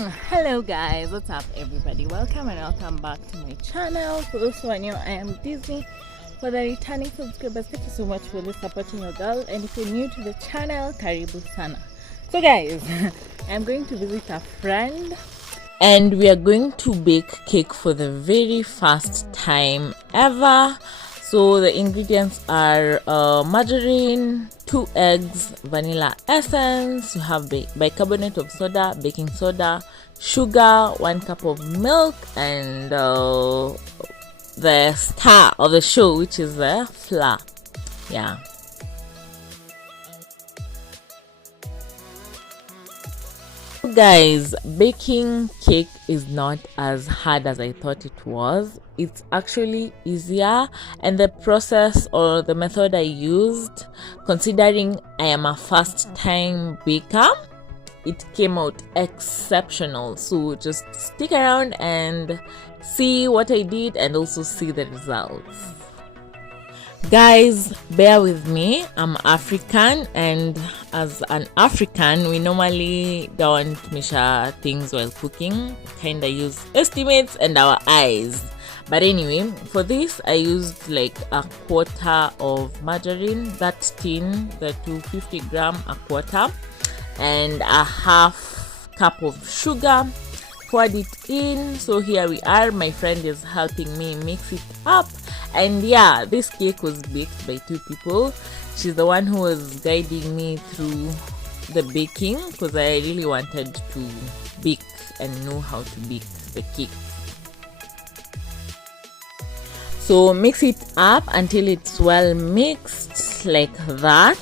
Hello guys, what's up everybody? Welcome and welcome back to my channel. For those who are new, I am Disney. For the returning subscribers, thank you so much for supporting your girl, and if you're new to the channel, karibu sana. So guys, I'm going to visit a friend and we are going to bake cake for the very first time ever. So the ingredients are margarine, 2 eggs, vanilla essence, you have bicarbonate of soda, baking soda, sugar, 1 cup of milk, and the star of the show, which is the flour. Yeah. Guys, baking cake is not as hard as I thought it was. It's actually easier, and the process or the method I used, considering I am a first time baker, it came out exceptional. So just stick around and see what I did and also see the results. Guys, bear with me. I'm African, and as an African, we normally don't measure things while cooking, kinda use estimates and our eyes. But anyway, for this I used like a quarter of margarine, that tin, the 250 gram, a quarter, and a half cup of sugar. Poured it in. So here we are. My friend is helping me mix it up, and yeah, this cake was baked by 2 people. She's the one who was guiding me through the baking because I really wanted to bake and know how to bake the cake. So mix it up until it's well mixed like that,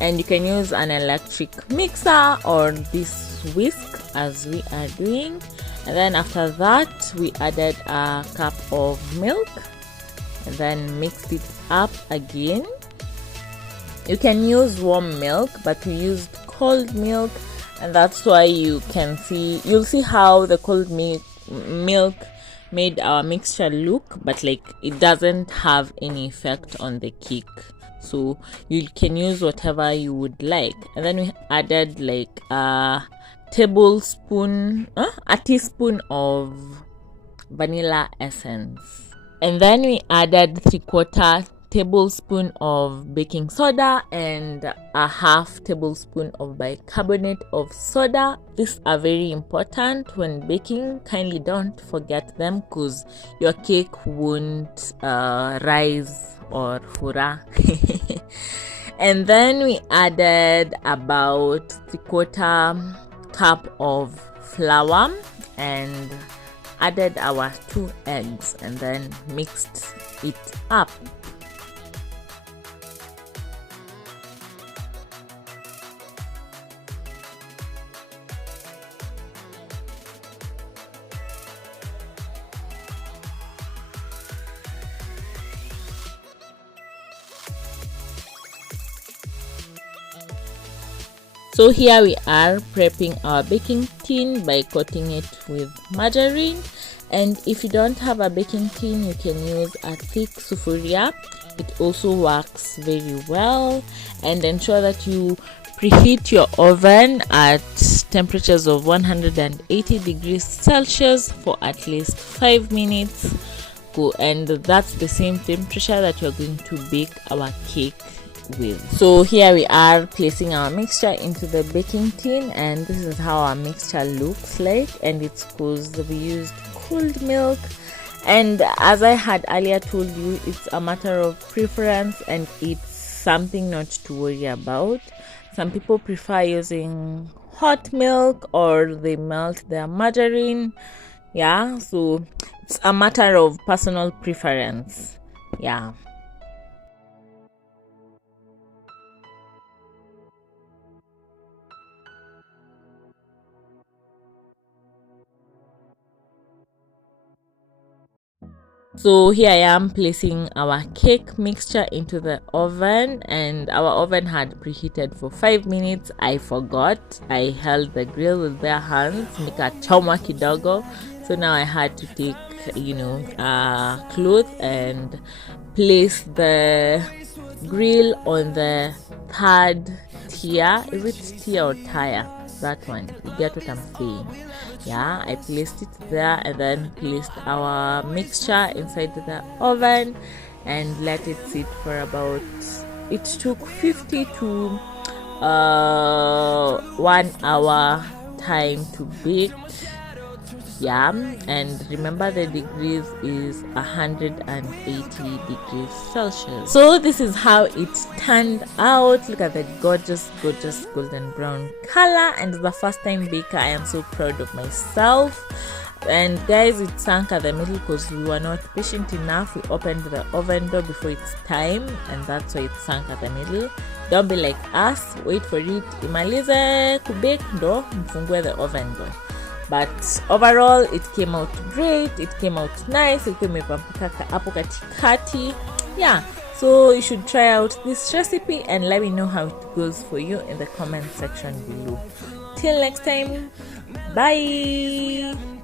and you can use an electric mixer or this whisk as we are doing. And then after that we added a cup of milk and then mixed it up again. You can use warm milk, but we used cold milk, and that's why you'll see how the cold milk made our mixture look, but like it doesn't have any effect on the cake. So you can use whatever you would like. And then we added like a teaspoon of vanilla essence, and then we added 3/4 tablespoon of baking soda and a half tablespoon of bicarbonate of soda. These are very important when baking. Kindly don't forget them because your cake won't rise or hurrah. And then we added about 3/4 cup of flour and added our 2 eggs and then mixed it up. So here we are prepping our baking tin by coating it with margarine, and if you don't have a baking tin, you can use a thick sufuria. It also works very well. And ensure that you preheat your oven at temperatures of 180 degrees Celsius for at least 5 minutes. And that's the same temperature that you're going to bake our cake with. So here we are placing our mixture into the baking tin, and this is how our mixture looks like, and it's because we used cold milk. And as I had earlier told you, it's a matter of preference and it's something not to worry about. Some people prefer using hot milk or they melt their margarine. Yeah, so it's a matter of personal preference. Yeah. So here I am placing our cake mixture into the oven, and our oven had preheated for 5 minutes. I forgot. I held the grill with bare hands, nikachoma kidogo. So now I had to take, a cloth and place the grill on the 3rd tier. Is it tier or tire? that one. You get what I'm saying? Yeah, I placed it there and then placed our mixture inside the oven and let it sit for about, it took 50 to 1 hour time to bake. Yeah, and remember the degrees is 180 degrees Celsius. So this is how it turned out. Look at the gorgeous golden brown color, and the first time baker. I am so proud of myself. And guys, it sank at the middle because we were not patient enough. We opened the oven door before its time, and that's why it sank at the middle. Don't be like us, wait for it imalize kubake ndo mfungue the oven door. But overall it came out great, it came out nice, it came hapo katikati. Yeah, so you should try out this recipe and let me know how it goes for you in the comment section below. Till next time, bye.